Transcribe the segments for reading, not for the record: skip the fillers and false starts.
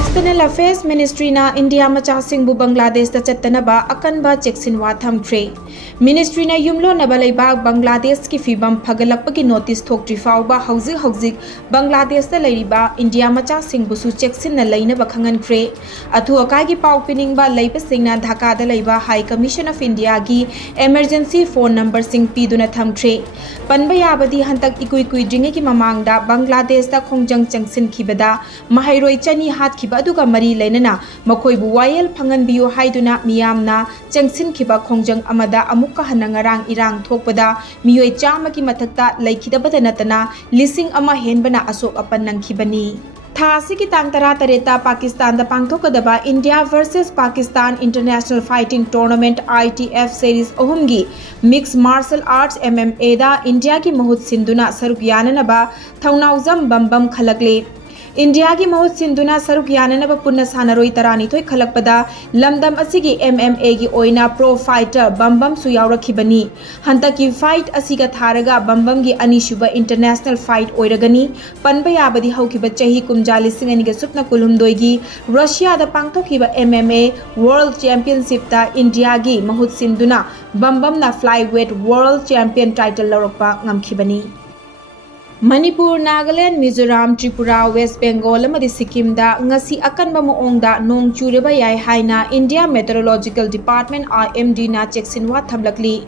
External Affairs Ministry na India machasingbu Bangladesh da chattanaba akanba cheksinwa thamkhre. Ministry na yumlo na balaibag Bangladesh ki fibam phagalakpagi notice thokri fawba hauzik Bangladesh da lairiba India machasingbu su cheksin na lainaba khangankhre. Athu akai gi pau piningba laipasingna Dhaka da laiba High Commission of India gi emergency phone number sing piduna thamkhre. Panba yabadi hantak ikui dringe ki mamangda Bangladesh da khongjang changsin khibada mahairoi chani hat khiba aduga mari leinana makhoibu wayel phanganbiyo haiduna miyamna changsin khiba khongjang amada amukka hanangarang irang thokpada miyoi chama ki mathakta laikhidabada natana lising ama henbana asok apan nangkhibani. Thasi ki tang tara tareta Pakistan da pangthokadaba India versus Pakistan International Fighting Tournament ITF Series ohumgi Mixed Martial Arts MMA da India ki mahut sinduna saruk yananaba thaunauzam bambam khalakle. India ki mahut sinduna saruk yananaba punna sanaroi tarani thoi khalakpada lamdam asigi MMA gi oina pro fighter bambam su yaurakhibani. Hantaki fight asiga tharaga bambam gi anishuba international fight oiragani. Panba yabadi haukiba chahi kumja lising aniga supna kulhumdoi gi Russia da pangthokhiba MMA World Championship da India gi mahut sinduna bambam na flyweight world champion title laurakpa ngamkhibani. Manipur, Nagaland, Mizoram, Tripura, West Bengal, amadi Sikkim da ngasi akanba moongda nong chureba yai haina India Meteorological Department IMD na cheksinwa thamlakli.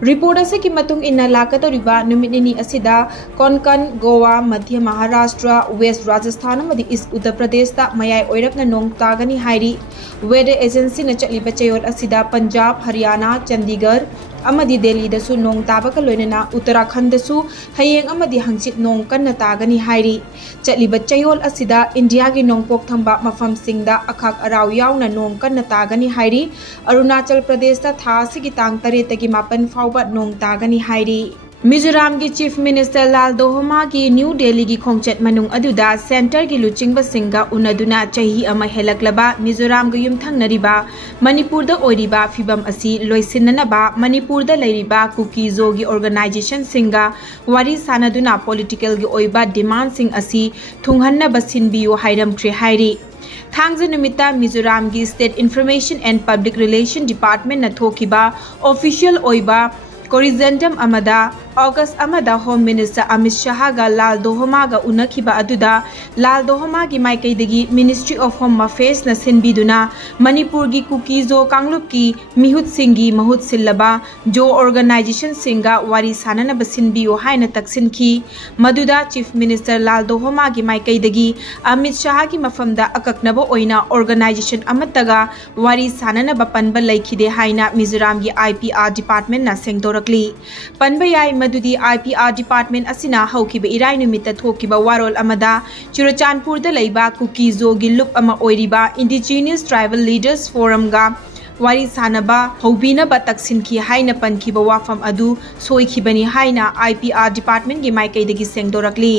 Report ase ki matung inna lakatoriba numit nini asida Konkan, Goa, Madhya Maharashtra, West Rajasthan amadi East Uttar Pradesh da mayai oirakna nong tagani hairi. Weather agency na chaliba chayol asida Punjab, Haryana, Chandigarh amadi Delhi da su nong tabaka loinana Uttarakhand da su hayeng amadi hangchit nong kanna tagani hairi. Chaliba chayol asida India gi nong pok thamba mafam singda akhak araw yauna nong kanna tagani hairi. Arunachal Pradesh da thasi gi tang tareta gi mapan fawba nong tagani hairi. Mizoram ki Chief Minister Lal Dohoma ki New Delhi ki khongchat manung aduda center ki luchingba singa unaduna chahi ama helaklaba Mizoram ga yumthang nariba Manipur da oiriba fibam asi loisinanaba Manipur da lairiba Kukizo gi organization singa wari sanaduna political gi oiba demand sing asi thunghanna basinbiyo hairam khre hairi. Thangza numita Mizoram gi State Information and Public Relation Department na thokiba official oiba Corrigendum amada August amada Home Minister Amit Shah ga Lal Dohoma ga unakhiba aduda Lal Dohoma gi maikaidagi Ministry of Home Affairs na sinbiduna Manipur gi Kukizo Kanglup ki Mihut Singhi mahut sillaba jo organization singa wari sanana basinbiyo haina taksinki maduda Chief Minister Lal Dohoma gi maikaidagi Amit Shah gi mafamda akaknaba oina organization amataga wari sanana bapanba laikhide haina Mizoram gi IPR department na sengdorakli panba yai madudi IPR department asina haukiba irai numita thokiba warol amada Churachandpur da laiba Kukizo gi lup ama oiriba Indigenous Tribal Leaders Forum ga wari sanaba hobina ba taksinki haina pankiba wafam adu soikhibani haina IPR department gi maikaidagi sengdorakli.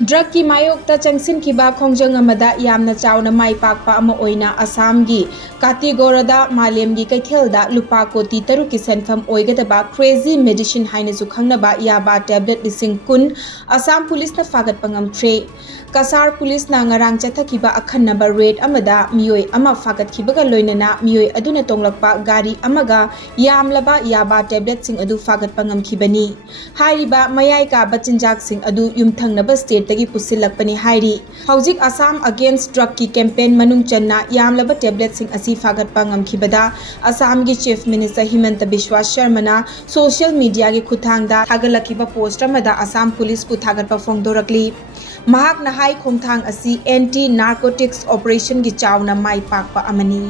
Drug ki mayokta changsin kiba khongjang amada yamna chawna mai pakpa ama oina Assam gi Katigorada Malem gi kaithelda lupa koti taru ki senfam oigadaba crazy medicine haina zu khangnaba yaba tablet lising kun Assam police na fagat pangam tre Kasar police na ngarang chathakiba akhan number rate amada miyoi ama fagat khibaga loinana miyoi aduna tonglakpa gari amaga yamlaba yaba tablet sing adu fagat pangam khibani hairiba mayai ka bachinjak sing adu yumthangnaba state tagi pusilakpani hairi hauzik Assam against drug ki campaign manung channa yamlaba tablet sing asi fagat pangam khibada Assam gi Chief Minister Himanta Biswa Sharma na social media gi khuthangda thagalakiba post amada Assam police pu thagatpa phongdorakli mahak na hai khongthang asi anti narcotics operation gi chawna mai pakpa amani.